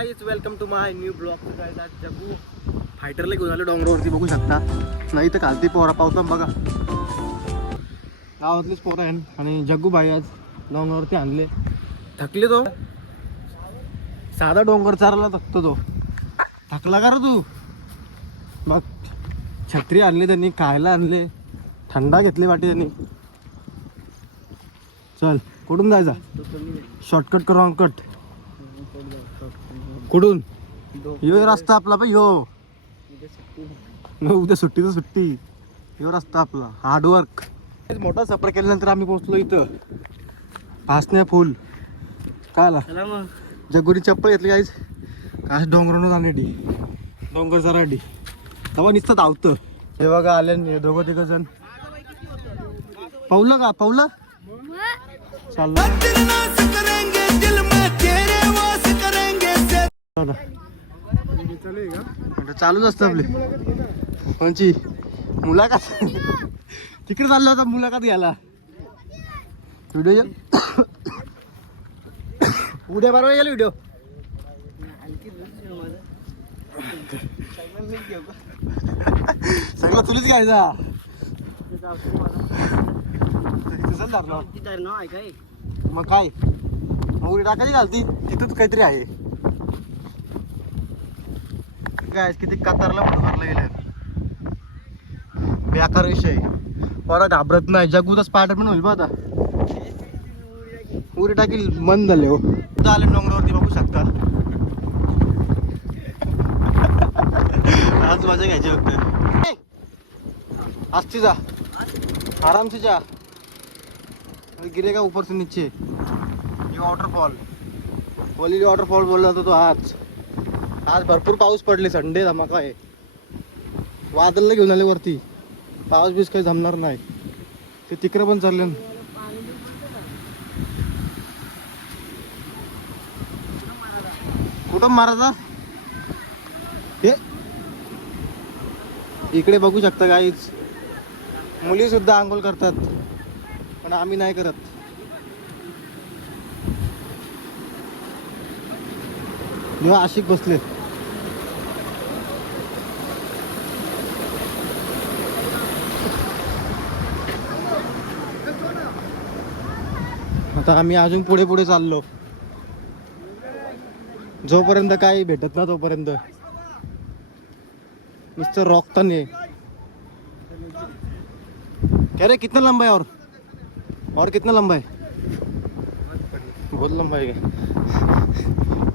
Guys, welcome to my new blog. Guys आज जग्गू फायटरला घेऊन आलो डोंगरावरती, बघू शकता. नाही तर खालती पावसाम बघा, गावातलीच पोरं आहे. आणि जग्गू भाई आज डोंगरावरती आणले. थकले तो, साधा डोंगर चारला थकतो तो. थकला का रे तू? मग छत्री आणली त्यांनी, खायला आणले, थंडा घेतली वाटी त्यांनी. चल, कुठून जायचा? शॉर्टकट करू. कट कुठून? यो रस्ता आपला पण यो. उद्या सुट्टी तर सुट्टी. यो रस्ता आपला, हार्डवर्क. मोठा सफर केल्यानंतर आम्ही पोहोचलो इथं भासण्या फुल. काय आला जगुरी चप्पल घेतली काहीच काय डोंगरून जाण्यासाठी, डोंगर चराठी. तेव्हा नुसतं धावतं. हे बघा आले दोघं तिघ जण. पावलं का? पावलं चाललं. चालूच असतं आपले. कोणची मुलाखत? तिकडे चाललं होतं मुलाखत घ्यायला. व्हिडिओ उद्या बरोबर येईल व्हिडिओ. सगळं तुलाच घ्यायचा. मग काय उडी टाकायची घालती तिथंच काहीतरी आहे. काय किती कतारला फोटो मारला गेले. बेकार विषय. पोरा घाबरत नाही. जगूचा स्पायडर पण होईल बा आता. उडी टाकील मन झाले हो. आले डोंगरावरती बघू शकता. आज मजा घ्यायची फक्त. आजची जा आराम से जा. गिरेगा ऊपर से नीचे. ये वॉटरफॉल, वॉली वॉटरफॉल बोलला होता तो. आज भरपूर पाऊस पडले. संडे धमाका आहे. वादळला घेऊन आले वरती. पाऊस बीस काही जमणार नाही. ते तिकडे पण चालले. कुठं मारायचा? हे इकडे बघू शकता गाईच. मुली सुद्धा आंघोळ करतात, पण आम्ही नाही करत. जेव्हा आशिक बसले. आता आम्ही अजून पुढे पुढे चाललो. जोपर्यंत काही भेटत ना तोपर्यंत मिस्टर रॉकतन है. क्या रे, कितना लंबा है? और कितना लंबा है? बहुत लंबा है.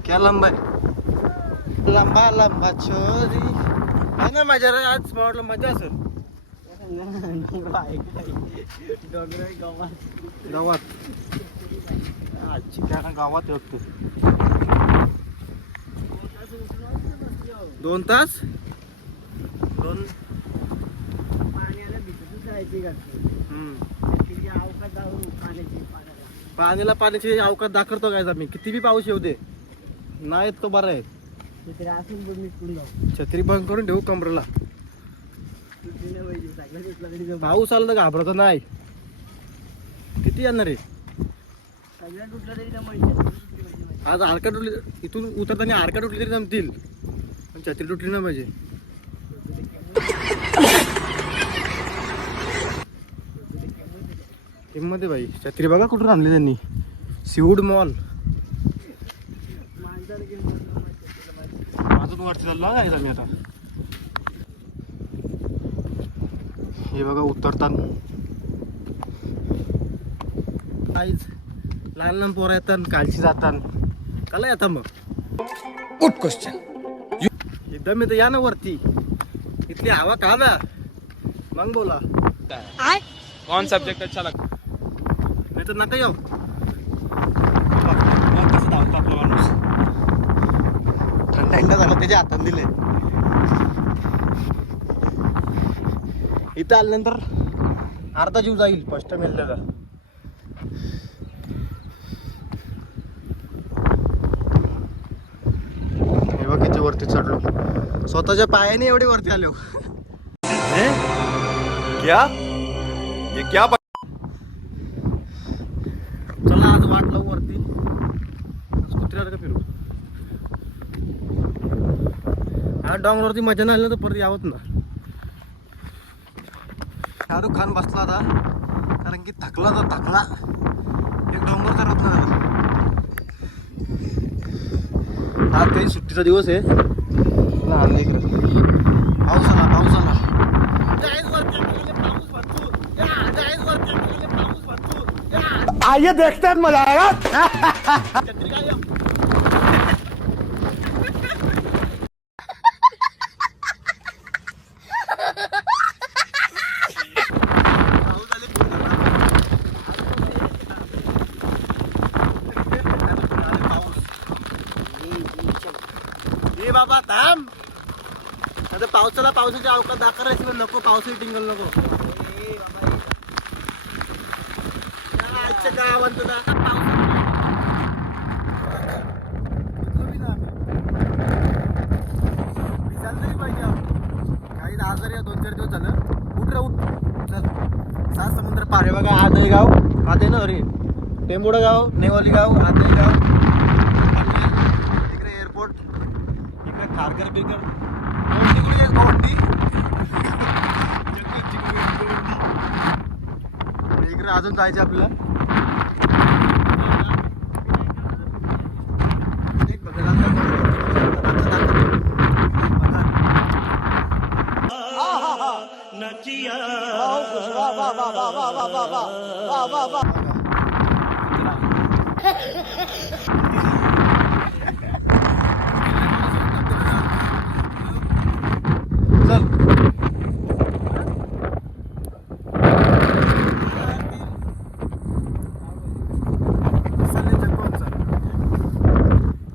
क्या लंबा है? लंबा लंबा छोरी है ना. मजा रे आज म्हटलं मजा असेल. गावात आजची त्या गावात बघतो. 2 तास पाण्याला पाण्याची अवकाश दाखवतो काय आम्ही. किती बी पाऊस येऊ दे, नाही तो बरा आहे. छत्री बंद करून ठेवू कमरेला. पाऊस आला तर घाबरत नाही. किती येणार आहे आज. हाडका तुटली इथून उतरताना, हाडका तुटली तरी जमतील, पण छत्री तुटली ना पाहिजे. हिंमत आहे भाई. छत्री बघा कुठून आणली त्यांनी. Seaweed mall. अजून वरती चाललो आहे आम्ही आता. हे बघा उतरताना काहीच लहान लहान पोरं येतात, कालची जातात. कला येतात मग. Good question. एकदम येतं. या ना वरती. इथली हवा का ना. मग बोला कौन सब्जेक्ट अच्छा लगता? नाही तर नका येऊ. कसं धावतो आपला माणूस. थंडा झाला त्याच्या हातात दिले. इथं आल्यानंतर अर्धा जीव जाईल फर्स्ट टाइम येईल त्याचा. हे बघ किती वरती चढलो. स्वतःच्या पायाने एवढे वरती आलो. क्या ये क्या? चला आज वाट लावू वरती. कुत्र्यावर का फिरू. हा डोंगरावरती मजा नाही आली तर परत यावंच ना. शाहरुख खान बसला आता कारण की थकला तो थकला. एक डोंगर तर होत ना. आज काही सुट्टीचा दिवस आहे. लहान लेकरं. पाऊस आला पाऊस आला. आइए देखते हैं मजा आएगा. ए बाबा थांब. आता पावसाला पावसाची अवकाश दाखवायची पण नको. पावसाची टिंगल नको. गावात तुला काही आजारी 2-4 दिवस झालं. उठ रे उठ. चल 7 समुद्र पार आहे बघा. आदई गाव आदई ना अरे टेंबोडा गाव नेवाली गाव आदई गाव इकडे एअरपोर्ट इकडे खारघर बिरघर गोवंडी इकडे अजून जायचं आपल्याला.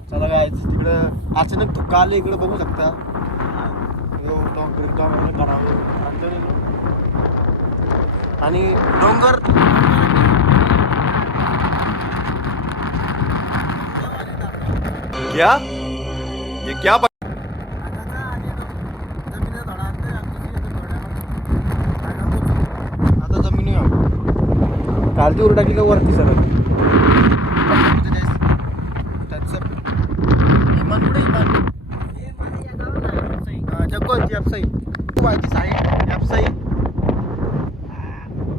चला काय तिकडं अचानक धुका आले इकडे बघू शकता. आणि डोंगर क्या ये क्या आता जमिनी कालची उर टाकली का वरती सर व्हायची साईड व्यावसायी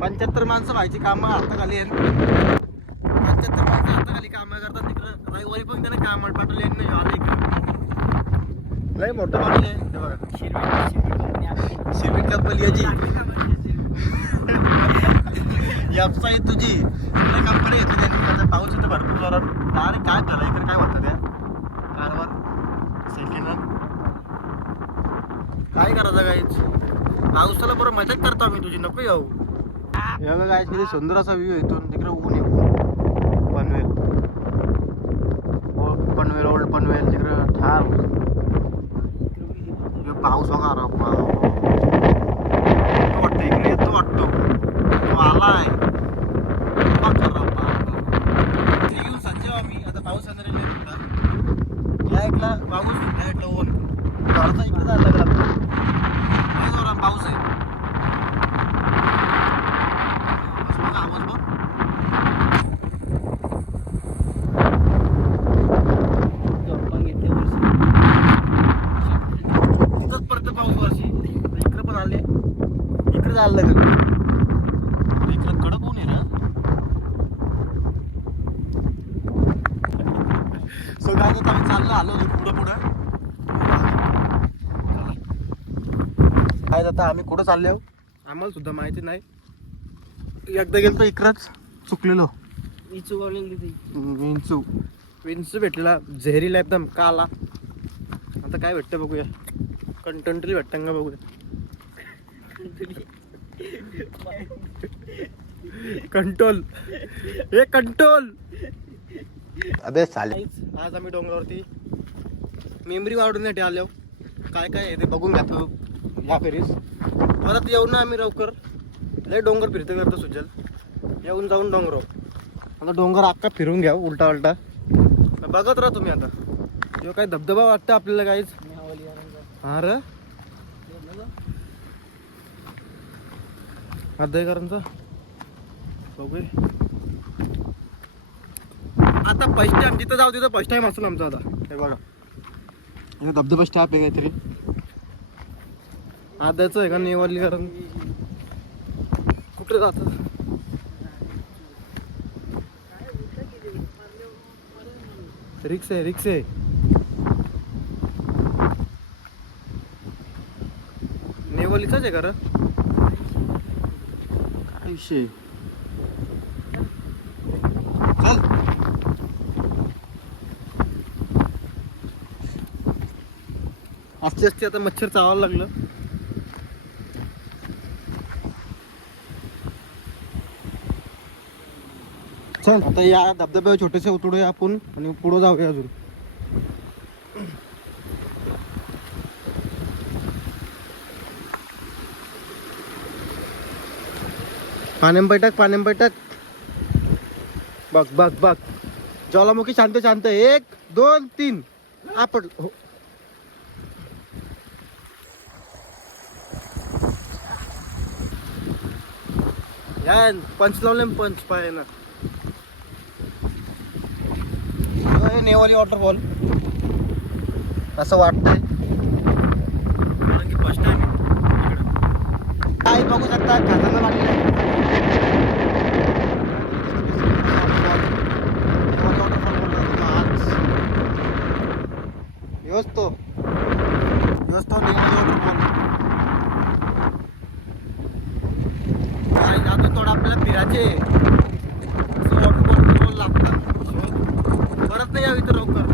75 माणसं व्हायची कामं हाताखाली आहेत. 75 माणसं हाताखाली कामं करतात. तिकडं रविवारी पण त्याने काम पाठवले आले इकडे. लय मोठं पाणी आहे ते बघा. शिरवी कंपनी याची व्यावसायी तुझी कंपनी येते त्यांनी. त्याचा पाऊस येतो भरपूर जोरात. अरे काय झालं इकडे काय होतं त्या कारवर सेकंड काय करायचं काहीच. पावसाला बरं मजाच करतो आम्ही तुझी. नको येऊ. हे बघा काय किती सुंदर असा व्ह्यू इथून. तिकडे ऊन आहे पनवेल पनवेल ओल्ड पनवेल तिकडं ठार पाऊस बघा. वाटतं इकडे येतो वाटतो तो आलाय. घेऊन संजय आम्ही आता पाऊस येणार या ऐकला पाऊस या ऐकला ऊन. घराचा इकडे जायला लागला आपल्याला. पाऊस आहे. आवाज बघ. तिथंच परत पाऊस वर्षी इकडे पण आले. इकडे जायला लागेल. इकडे कडक ऊन आहे ना. सो काय आता आम्ही चाललो आलो पुढं पुढं. काय आता आम्ही कुठं चाललो आम्हाला सुद्धा माहिती नाही. एकदा गेलो तर इकडंच चुकलेलो. विंचू भेटलेला झेरीला एकदम काला. आता काय भेटतं बघूया. कंटंटरी भेटतं का बघूया. कंट्रोल हे कंट्रोल. अबे चालेल. आज आम्ही डोंगरावरती मेमरी वाढवण्यासाठी आलो. काय काय आहे ते बघून घेतो या फेरीस. परत येऊ ना आम्ही लवकर. लय डोंगर फिरतो करतो सुजल. येऊन जाऊन डोंगर. आता डोंगर अख्खा फिरून घ्या उलटा उलटा. बघत राहा तुम्ही. आता किंवा काय धबधबा वाटतं आपल्याला काहीच. हा र अध्ययकरांचा बघूया. आता फर्स्ट टाइम जिथं जाऊ तिथं फर्स्ट टाइम असेल आमचा. आता हे बघा धबधबा स्टॉप आहे काहीतरी. आदाच आहे का नेवाली कारण कुठे जात रिक्स आहे नेवालीचाच आहे का रे? काय विषय चल असते आता मच्छर चावायला लागलं. चल आता या धबधब्यावर छोटेसे उतरूया आपण आणि पुढे जाऊया अजून. पाण्याम बैठक बघ ज्वालामुखी शांत 1 2 3 आपण हो. या पंच लावले पंच पायानं. नेवाली वॉटरफॉल असं वाटतंय कारण की फर्स्ट टाइम काय बघू शकता खजाना लागलेला आहे. व्यवस्थो नेवाली वॉटरफॉल अजून थोडं आपल्याला फिरायचे वॉटरफॉल लागतात. परत नाही यावं इथं लवकर.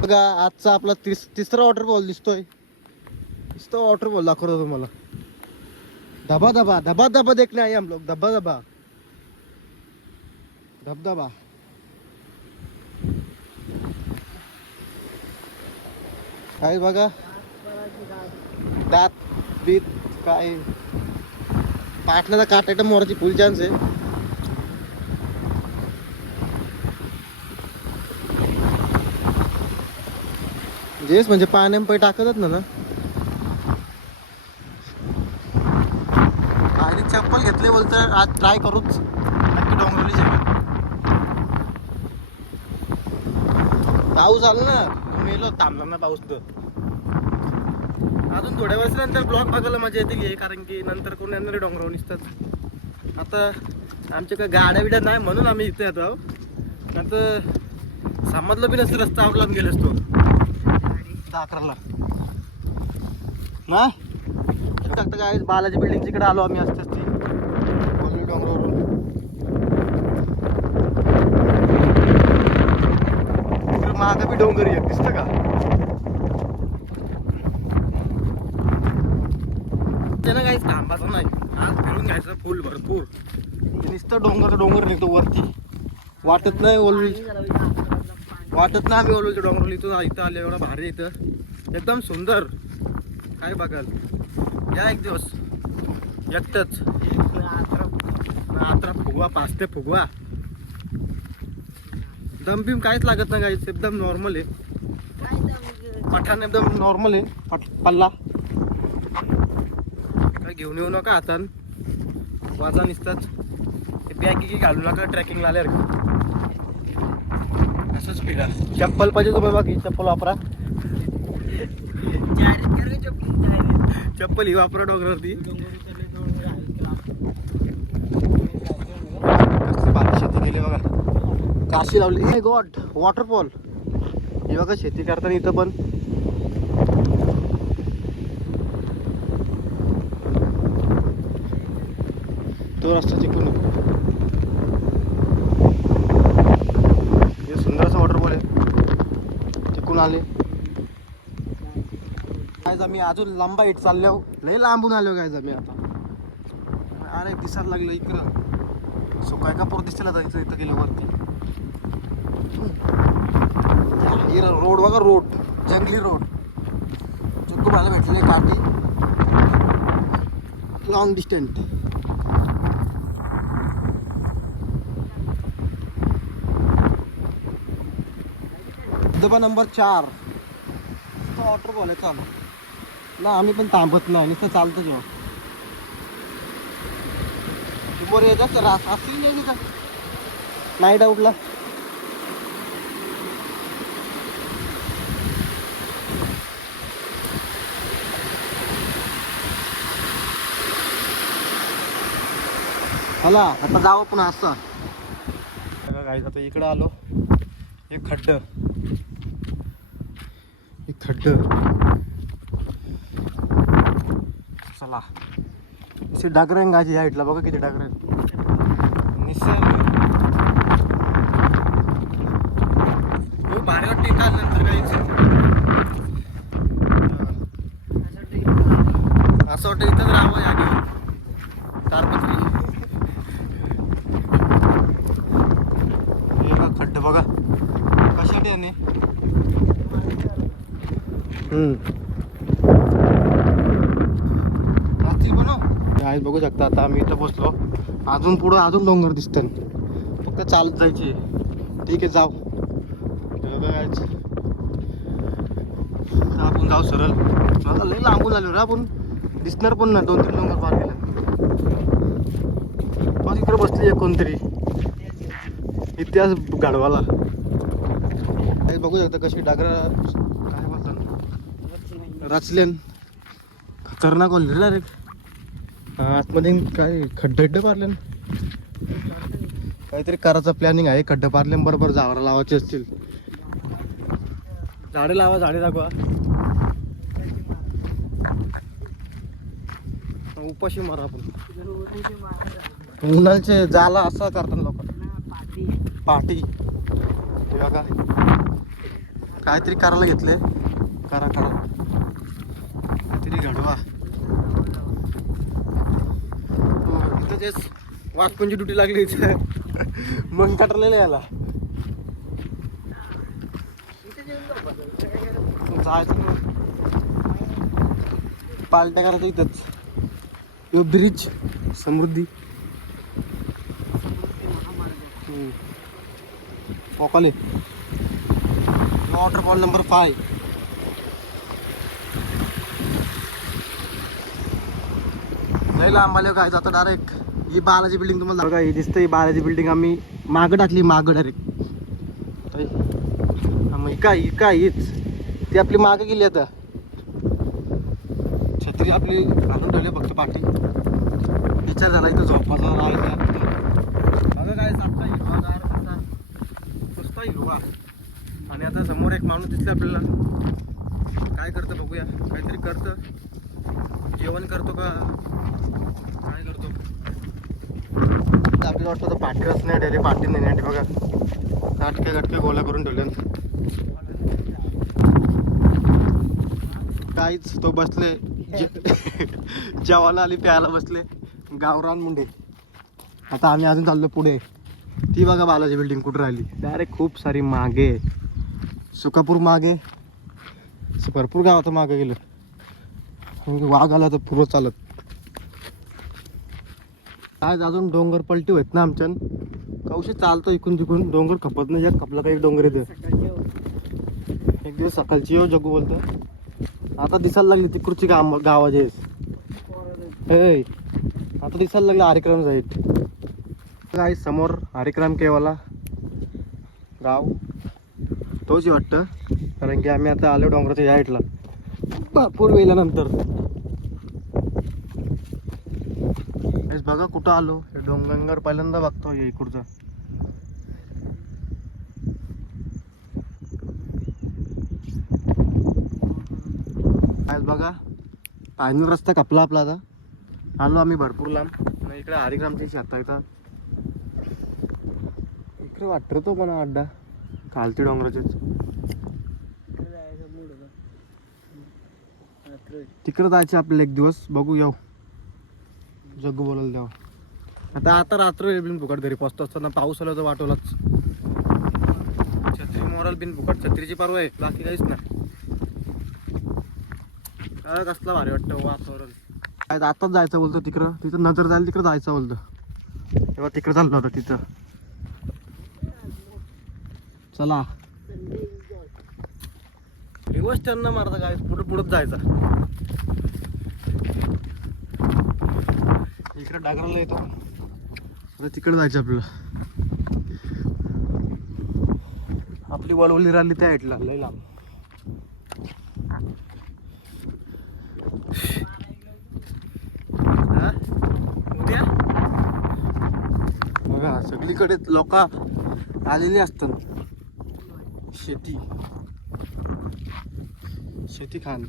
बघा आजचा आपला तिसरा वॉटरफॉल दिसतोय. नुसतं वॉटरफॉल दाखवतो तुम्हाला. धबा देखने आए हम लोग. धबधबा काय बघा दात बीत काय पाटण्याचा काट आहे मोराची फुल चान्स आहे. जेस म्हणजे पाण्याम पै टाकतात ना. आणि चप्पल घेतले बोलतं आज ट्राय करूच नक्की डोंगरवली जगह. पाऊस आला ना मेलो थांबला ना पाऊस तर. अजून थोड्या वर्षानंतर ब्लॉग बघायला मजा येते कारण की नंतर कोण येणारे डोंगरावर निसतात. आता आमच्या काय गाड्या बिड्या नाही म्हणून आम्ही इथे येतो. नंतर समजलं बी नसतं रस्ता आवडला गेलो असतो 11ला ना. काय बालाजी बिल्डिंग तिकडे आलो आम्ही असते डोंगरावरून. माग बी डोंगर एक दिसतं का त्यानं काहीच थांबायचं नाही. आज फिरून घ्यायचं फुल भरपूर. नुसतं डोंगर निघतो वरती. वाटत नाही आम्ही ओलवलच्या डोंगरावली इथं आले. एवढा भारी इथं एकदम सुंदर. काय बघाल या एक दिवस एकटंच. आता फुगवा पाचते फुगवा दम बिम काहीच लागत नाही काहीच. एकदम नॉर्मल आहे. पठाण एकदम नॉर्मल आहे. पल्ला काय घेऊन येऊ नका हातान वाजा निसताच. बॅगी घालू नका ट्रेकिंगला आल्यावर. असंच फिरा. चप्पल पाहिजे तुम्ही बाकी चप्पल वापरा. चप्पल ही वापरा डोंगरावरती. शेती केली बघा. काशी लावली. हे गॉड वॉटरफॉल हे बघा. शेती करताना इथं पण तो रस्ता चिकून हे सुंदरसं वॉटरफॉल आहे. चिकून आले काय आम्ही अजून लांबा इट चाललो. लय लांबून आलो काय आम्ही आता. अरे दिसायला लागलं इकडं. सो काय का पोर दिसायला जायचं इथं गेलं वरती. रोड बघा रोड जंगली रोड. चुकू मला भेटले काठी लॉंग डिस्टन्स. धबधबा नंबर 4. वॉटरफॉल आहे चालू ना. आम्ही पण थांबत नाही, नुसतं चालतो जेव्हा समोर येत असतं रास असतील नाही का नाईट आउटला. चला आता जावं पुन्हा असं काय. आता इकडं आलो. एक खड्ड चला. असे डागर आहे गाजी या इथला. बघा किती डागर आहेत. निसर्ग भारी वाटते का नंतर काही असं वाटतं इथंच राहावं या घेऊन तारपत्री. खड्ड बघा कशासाठी याने. आज बघू शकता. आता आम्ही इथं बसलो. अजून पुढं अजून डोंगर दिसतात. फक्त चालत जायचे. ठीक आहे जाऊ. आपण जाऊ सरळ. मला लई लांबून आलो रे आपण. दिसणार पण ना 2-3 डोंगर पार गेला. पण इकडे बसली आहे कोणतरी इतिहास घडवाला. बघू शकता कशी डागर काय बोलतात रचलेन. खतरनाक ऑलरेडी डायरेक्ट आतमध्ये काय खड्डे पारले. काहीतरी करायचं प्लॅनिंग आहे. खड्डे पारले बरोबर झाडं लावायचे असतील. झाडे लावा, झाडे दाखवा. उपाशी मारा आपण. उन्हाळ्याचे जाला असं करतात लोक. पाठी बघा काहीतरी करायला घेतले. करा काहीतरी घडवा. इथं तेच वाचपणची ड्युटी लागली इथे. मन कटरलेलं याला. जायचं पालट्या करायचं इथंच. यो bridge Samruddhi Pokale. Waterfall number 5. लय लांब आले काय जातं डायरेक्ट. ही बालाजी बिल्डिंग तुम्हाला बघा. ही दिसतं ही बालाजी बिल्डिंग. आम्ही मागं टाकली डायरेक्ट. मग काय हीच ती आपली मागं गेली. आता छत्री आपली घालून ठेवली फक्त पाठी. विचार झाला इथं झोपाचा राहायचा. बघा काय सापडा हिरवागार कसा नुसता हिरवा. आणि आता समोर एक माणूस दिसला आपल्याला. काय करतं बघूया. काहीतरी करतं. जेवण करतो का काय करतो. आपल्याला वाटतं तर पाठी रचना ठेवली. पाठी नाही बघा. गाठके गोला करून ठेवले. काहीच तो बसले जेवायला आली प्यायला बसले. गावरान मुंडे. आता आम्ही अजून चाललो पुढे. ती बघा बालाजी बिल्डिंग कुठं राहिली. डायरेक्ट खूप सारी मागे. सुकापूर मागे. भरपूर गावात मागे गेलं. वाघ आला तर पुरं चालत. आज अजून डोंगर पलटी होत ना आमच्यान. कौशी चालतो इकून तिकून. डोंगर खपत नाही. यात खपला काही डोंगर येतं. एक दिवस सकाळची येऊ जगू बोलतो. आता दिसायला लागली तिकडची गावाचे. आता दिसायला लागले हरिक्रम साईड. काय समोर हरिक्रम केवाला गाव तोच वाटतं. कारण की आम्ही आता आलो डोंगराच्या या साईडला भरपूर वेळानंतर. बघा कुठं आलो. हे डोंगर पहिल्यांदा बघतो इकडचा. आज बघा फायनल रस्ता कापला आपला. आता आलो आम्ही भरपूर लांब. इकडे हरिग्रामची शेत येतात. इकडे वाटतो तो पण अड्डा खालती डोंगराचेच. तिकडे जायचे आपल्याला एक दिवस. बघू येऊ जग्गू बोलायला द्यावं. आता रात्र बिन फुकट घरी पोचतो असताना पाऊस आला तर वाटवलाच. छत्री मोराल बिन फुकट. छत्रीची परवा आहे बाकी काहीच नाही. काय कसला भारी वाटतं वातावरण. काय आताच जायचं बोलतो तिकडं. तिथं नजर जायला तिकडं जायचं बोलतो. तेव्हा तिकडं चाललं होतं तिथं. चला रिवर्स टर्न न मारता काय पुढेच जायचा. इकडे डागराला येतो, आता तिकडे जायचं आपल्याला. आपली वळवली राहिली त्या साईडला लय लांब. उद्या बघा सगळीकडे लोक आलेली असतात. शेती खान.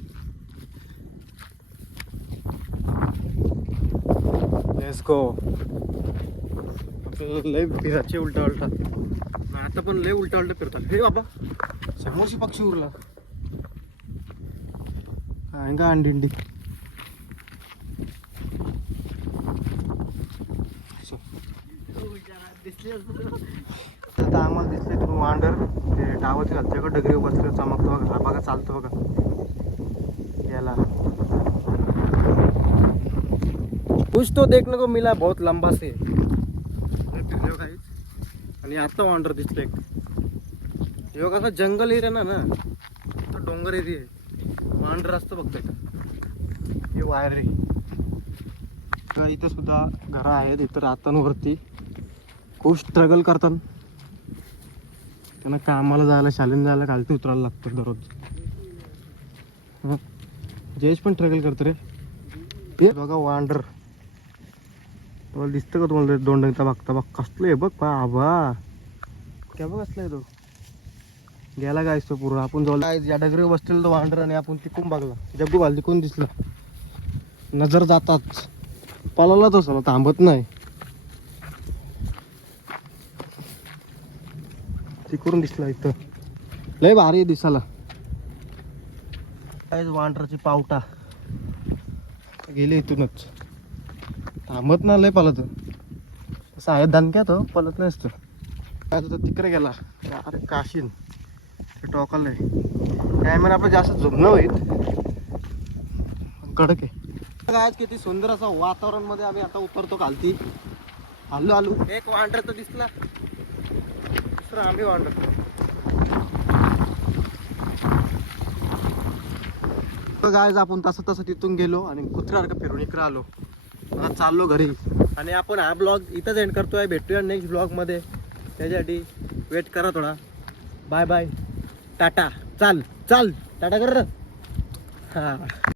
Let's go. आपल्याला लय फिरायचे उलटा उलटा. आता पण लय उलटा उलटा फिरतात. हे बाबा समोरची पक्षी उरला काय का अंडी. आता आम्हाला दिसले तुम्ही वांडर ते डावाची घालच्याकडे डगरी बसले चमकतो बघा. बघा चालतो बघा याला. कुछ तो देखने को मिला बहुत लंबा से. आणि आता वांडर दिसतो एक. हे कसा जंगल एरिया ना तो डोंगर एरिया आहे. वांडर असतं बघतोय हे वायरी. इथं सुद्धा घरं आहेत. इथं राहतांवरती खूप स्ट्रगल करतात. त्यांना कामाला जायला शाळेत जायला खालती उतरायला लागतं दररोज. जयेश पण स्ट्रगल करतो रे. हे बघा वांडर तुम्हाला दिसतं का तुम्हाला दोन डंगता बघता बघ कसलं आहे बघ बाबा. क्या बघ असलं आहे तो गेला काय तो पूर्ण. आपण जाऊ या डगरी बसलेला तो वांडर आणि आपण तिकून बघला. जग्गू भाल तिकून दिसला. नजर जातात पळाला तो थांबत नाही. तिकडून दिसला इथं लय भारी दिसाला. काय वांडराची पावटा गेले इथूनच. थांबत ना लय पळत. असं आहे दणक्या तो पळत नसतो. काय तो तिकडे गेला. अरे काशीन ते टोकाला आहे. कॅमेरा आपलं जास्त झुमणं होईल कडक आहे. आज किती सुंदर असं वातावरण मध्ये आम्ही आता उतरतो खालती. आलो एक वांडर तर दिसला. दुसरा आम्ही वांडर. गायज आपण तसं तिथून गेलो आणि कुत्र्यासारखं फिरून इकडे आलो. आता चाललो घरी. आणि आपण हा ब्लॉग इथंच एंड करतोय. भेटूया नेक्स्ट ब्लॉग मध्ये. त्याच्यासाठी वेट करा थोडा. बाय बाय टाटा. चाल टाटा कर. हा